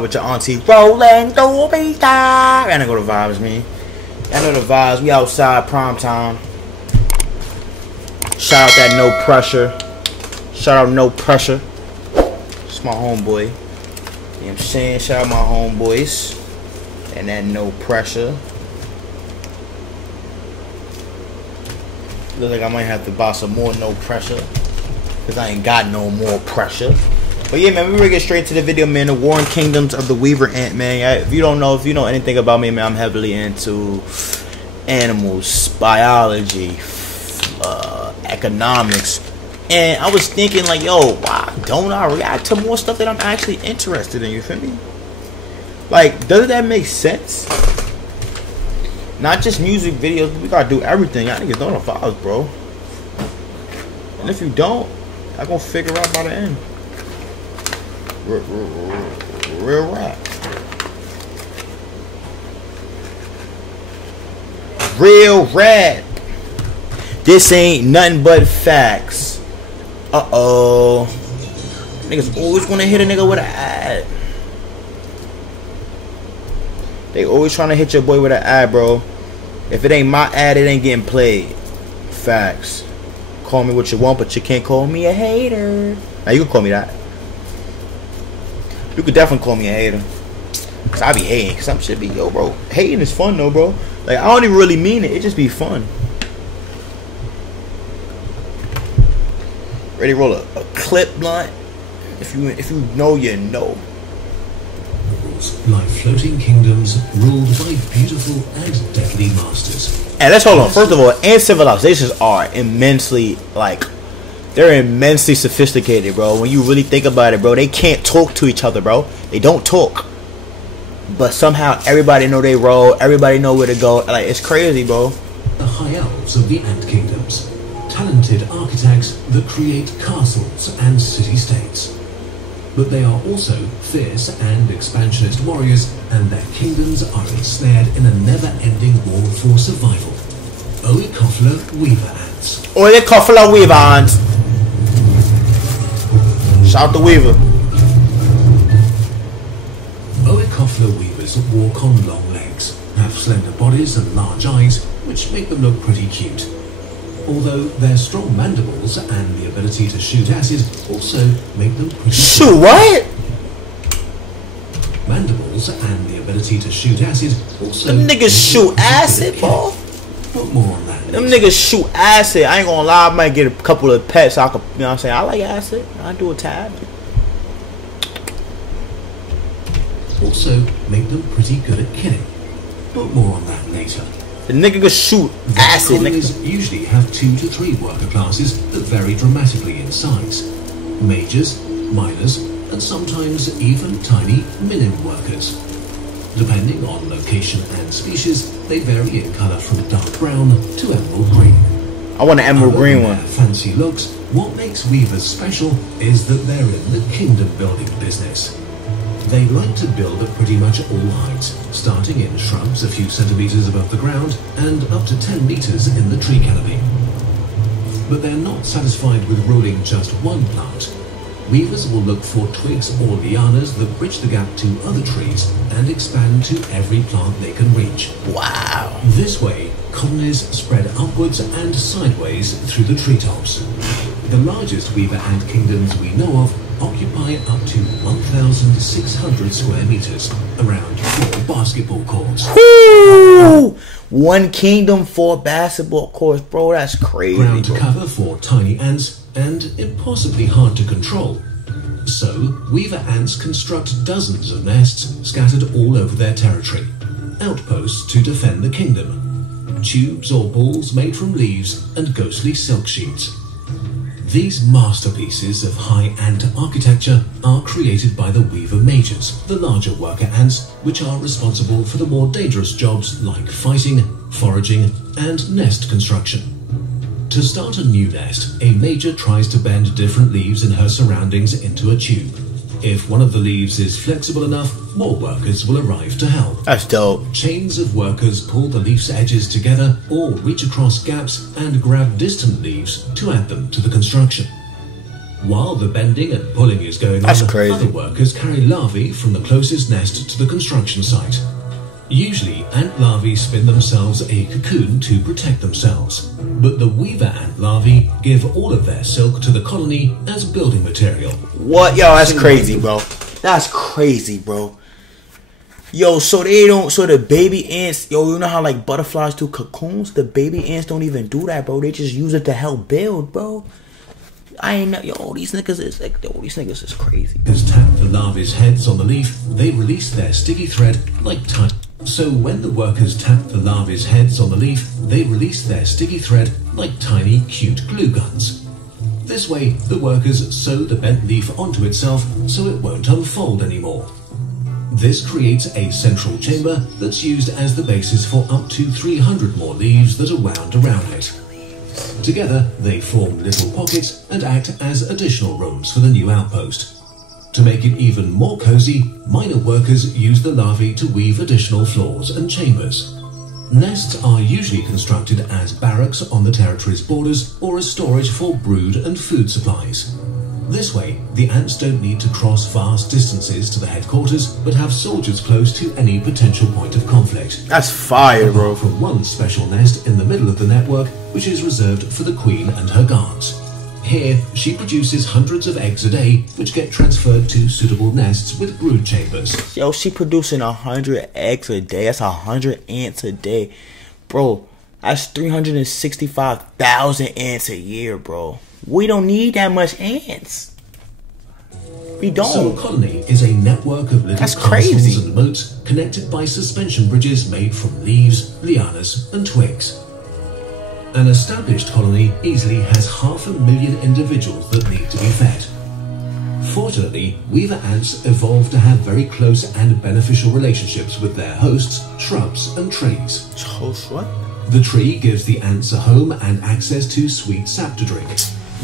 with your auntie rolling through me down. I go to vibes, man. I know the vibes. We outside prime time. Shout out that no pressure. Shout out no pressure. It's my homeboy. You know what I'm saying? Shout out my homeboys. And that no pressure. Looks like I might have to buy some more no pressure. Because I ain't got no more pressure. But yeah, man, we're gonna get straight to the video, man. The Warring Kingdoms of the Weaver Ant, man. If you know anything about me, man, I'm heavily into animals, biology, economics. And I was thinking, like, yo, why don't I react to more stuff that I'm actually interested in? You feel me? Like, doesn't that make sense? Not just music videos, but we gotta do everything. I think it's on the files, bro. And if you don't, I'm gonna figure out by the end. Real rap. Real rap. This ain't nothing but facts. Uh-oh. Niggas always wanna hit a nigga with an ad. They always trying to hit your boy with an ad, bro. If it ain't my ad, it ain't getting played. Facts. Call me what you want, but you can't call me a hater. Now you can call me that. You could definitely call me a hater. Cause I be hating. Cause some shit be, yo, bro. Hating is fun though, bro. Like, I don't even really mean it. It just be fun. Ready to roll a clip blunt? If you know, you know. Like floating kingdoms ruled by beautiful and deadly masters. And let's hold on. First of all, ant civilizations are immensely, like, they're immensely sophisticated, bro. When you really think about it, bro, they can't talk to each other, bro. They don't talk. But somehow everybody know they role. Everybody know where to go. Like, it's crazy, bro. The high elves of the ant kingdoms. Talented architects that create castles and city-states. But they are also fierce and expansionist warriors, and their kingdoms are ensnared in a never-ending war for survival. Oikofla Weaver Ants. Oikofla Weaver Ants. Shout the Weaver. Oikofla Weavers walk on long legs, have slender bodies and large eyes, which make them look pretty cute. Although their strong mandibles and the ability to shoot acid also make them pretty shoot what? Mandibles and the ability to shoot acid also. Them niggas shoot acid, bro. But more on that. Them niggas shoot acid. I ain't gonna lie, I might get a couple of pets. So I could, you know what I'm saying? I like acid. I do a tab. Also make them pretty good at killing. But more on that later. The nigga could shoot acid. Colonies usually have 2 to 3 worker classes that vary dramatically in size. Majors, minors, and sometimes even tiny minim workers. Depending on location and species, they vary in colour from dark brown to emerald green. I want an emerald green one. Fancy looks, what makes weavers special is that they're in the kingdom building business. They like to build at pretty much all heights, starting in shrubs a few centimeters above the ground and up to 10 meters in the tree canopy. But they're not satisfied with ruling just one plant. Weavers will look for twigs or lianas that bridge the gap to other trees and expand to every plant they can reach. Wow. This way, colonies spread upwards and sideways through the treetops. The largest weaver ant kingdoms we know of occupy up to 1,600 square meters, around 4 basketball courts. Woo! 1 kingdom, 4 basketball courts, bro. That's crazy. Ground cover for tiny ants and impossibly hard to control. So, weaver ants construct dozens of nests scattered all over their territory. Outposts to defend the kingdom. Tubes or balls made from leaves and ghostly silk sheets. These masterpieces of high ant architecture are created by the weaver majors, the larger worker ants, which are responsible for the more dangerous jobs like fighting, foraging, and nest construction. To start a new nest, a major tries to bend different leaves in her surroundings into a tube. If one of the leaves is flexible enough, more workers will arrive to help. That's dope. Chains of workers pull the leaf's edges together or reach across gaps and grab distant leaves to add them to the construction. While the bending and pulling is going That's on, crazy. other workers carry larvae from the closest nest to the construction site. Usually, ant larvae spin themselves a cocoon to protect themselves, but the weaver ant larvae give all of their silk to the colony as building material. What? Yo, that's crazy, bro. That's crazy, bro. Yo, so they don't, so the baby ants, yo, you know how like butterflies do cocoons? The baby ants don't even do that, bro. They just use it to help build, bro. I ain't know, yo, these niggas is like, yo, these niggas is crazy. Tap the larvae's heads on the leaf, they release their sticky thread like time. So when the workers tap the larvae's heads on the leaf, they release their sticky thread like tiny, cute glue guns. This way, the workers sew the bent leaf onto itself so it won't unfold anymore. This creates a central chamber that's used as the basis for up to 300 more leaves that are wound around it. Together, they form little pockets and act as additional rooms for the new outpost. To make it even more cozy, miner workers use the larvae to weave additional floors and chambers. Nests are usually constructed as barracks on the territory's borders or as storage for brood and food supplies. This way, the ants don't need to cross vast distances to the headquarters, but have soldiers close to any potential point of conflict. That's fire, bro. From one special nest in the middle of the network, which is reserved for the queen and her guards. Here, she produces hundreds of eggs a day, which get transferred to suitable nests with brood chambers. Yo, she producing 100 eggs a day. That's 100 ants a day. Bro, that's 365,000 ants a year, bro. We don't need that much ants. We don't. So a colony is a network of little That's castles crazy. and moats connected by suspension bridges made from leaves, lianas, and twigs. An established colony easily has 500,000 individuals that need to be fed. Fortunately, weaver ants evolved to have very close and beneficial relationships with their hosts, shrubs, and trees. Host what? The tree gives the ants a home and access to sweet sap to drink.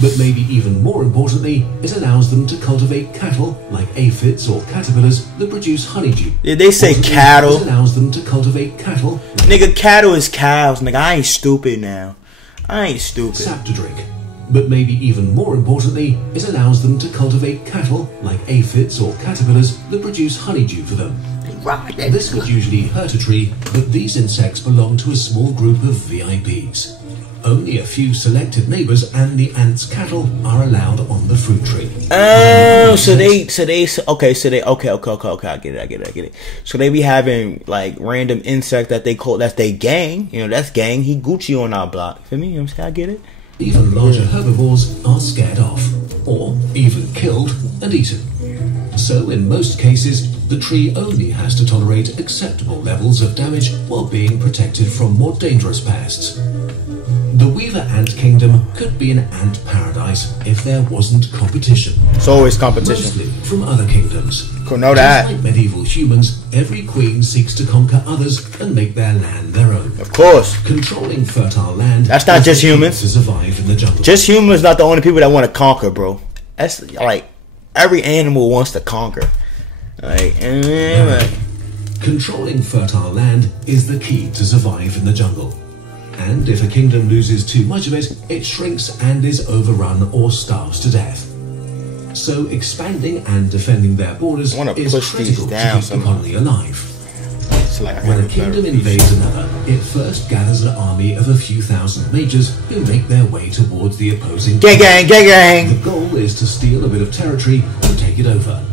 But maybe even more importantly, it allows them to cultivate cattle like aphids or caterpillars that produce honeydew. Yeah, they say Possibly cattle. It allows them to cultivate cattle like Nigga, cattle is cows. Nigga, I ain't stupid now. I ain't stupid. sap to drink. But maybe even more importantly, it allows them to cultivate cattle like aphids or caterpillars that produce honeydew for them. This would usually hurt a tree, but these insects belong to a small group of VIPs. Only a few selected neighbors and the ants' cattle are allowed on the fruit tree. Oh, okay, I get it. So they be having like random insect that they call, that's they gang. You know, that's gang. He Gucci on our block. Feel me? You know what I'm saying? I get it. Even larger herbivores are scared off, or even killed and eaten. So in most cases, the tree only has to tolerate acceptable levels of damage while being protected from more dangerous pests. The weaver ant kingdom could be an ant paradise if there wasn't competition. It's always competition. Mostly from other kingdoms. Could know that. Just like medieval humans, every queen seeks to conquer others and make their land their own. Of course. Controlling fertile land. That's not is just the key humans. to survive in the jungle. Just humans not the only people that want to conquer, bro. That's like every animal wants to conquer. Like, Controlling fertile land is the key to survive in the jungle. And if a kingdom loses too much of it, it shrinks and is overrun or starves to death. So expanding and defending their borders is push these critical down to keep the colony alive. it's like When a kingdom invades another, it first gathers an army of a few thousand mages who make their way towards the opposing gang. The goal is to steal a bit of territory and take it over.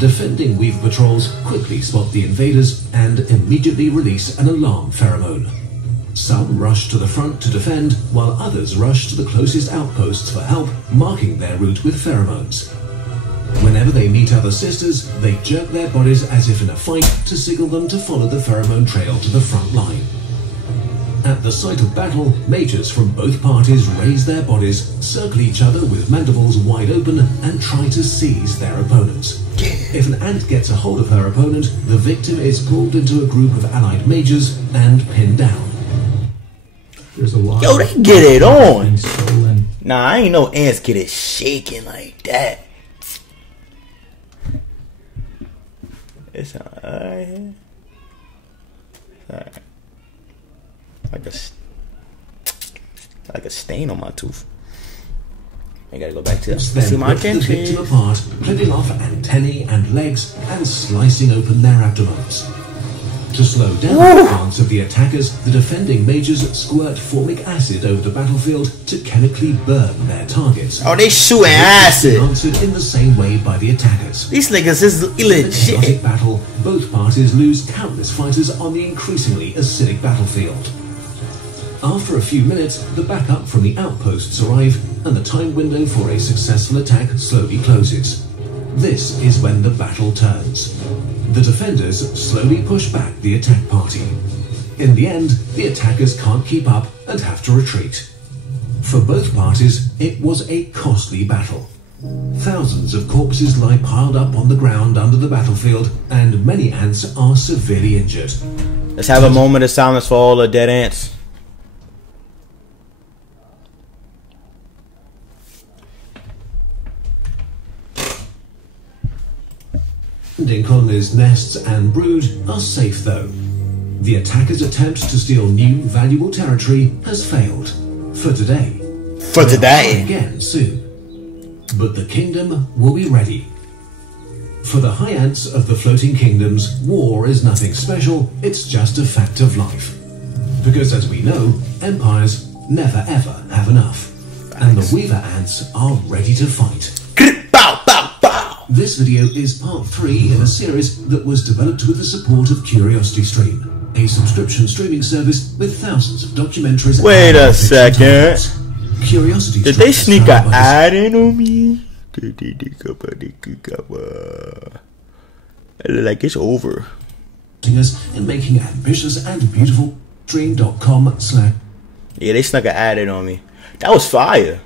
Defending weaver patrols quickly spot the invaders and immediately release an alarm pheromone. Some rush to the front to defend, while others rush to the closest outposts for help, marking their route with pheromones. Whenever they meet other sisters, they jerk their bodies as if in a fight to signal them to follow the pheromone trail to the front line. At the site of battle, mages from both parties raise their bodies, circle each other with mandibles wide open, and try to seize their opponents. If an ant gets a hold of her opponent, the victim is pulled into a group of allied mages and pinned down. There's a lot. Yo, they get it on. Stolen. Nah, I ain't know ants get it shaking like that. It's alright here. Alright. Like a stain on my tooth. I gotta go back to Then see my ripped the victim dentist. apart, clipping off antennae and legs and slicing open their abdomens. To slow down the advance of the attackers, the defending majors squirt formic acid over the battlefield to chemically burn their targets. Oh, they shooting acid. Answered in the same way by the attackers. These niggas is In a chaotic legit. battle, both parties lose countless fighters on the increasingly acidic battlefield. After a few minutes, the backup from the outposts arrive, and the time window for a successful attack slowly closes. This is when the battle turns. The defenders slowly push back the attack party. In the end, the attackers can't keep up and have to retreat. For both parties, it was a costly battle. Thousands of corpses lie piled up on the ground under the battlefield, and many ants are severely injured. Let's have a moment of silence for all the dead ants. In colonies' nests and brood are safe though. The attackers' attempt to steal new, valuable territory has failed. For today. For today. Again soon. But the kingdom will be ready. For the high ants of the floating kingdoms, war is nothing special, it's just a fact of life. Because as we know, empires never ever have enough. And the weaver ants are ready to fight. Bow, bow, bow. This video is part 3 in a series that was developed with the support of CuriosityStream, a subscription streaming service with thousands of documentaries. Wait a second. CuriosityStream. Did they sneak an ad in on me? It look like it's over. Us in making ambitious and beautiful stream.com/. Yeah, they snuck an ad in on me. That was fire.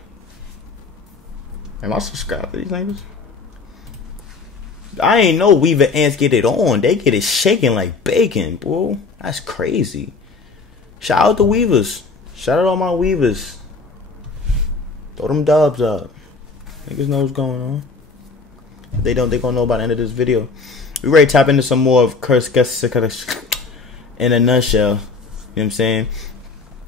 Am I subscribed to these niggas? I ain't know weaver ants get it on. They get it shaking like bacon, bro. That's crazy. Shout out to weavers. Shout out all my weavers. Throw them dubs up. Niggas know what's going on. If they don't, they gonna know by the end of this video. We ready to tap into some more of Curse in a nutshell. You know what I'm saying?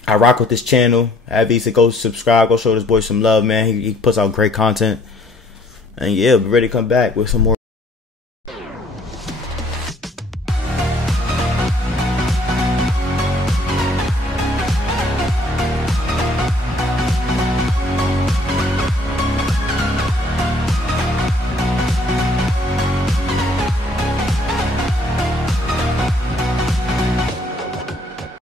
I rock with this channel. Obviously, go subscribe. Go show this boy some love, man. He puts out great content. And yeah, we're ready to come back with some more.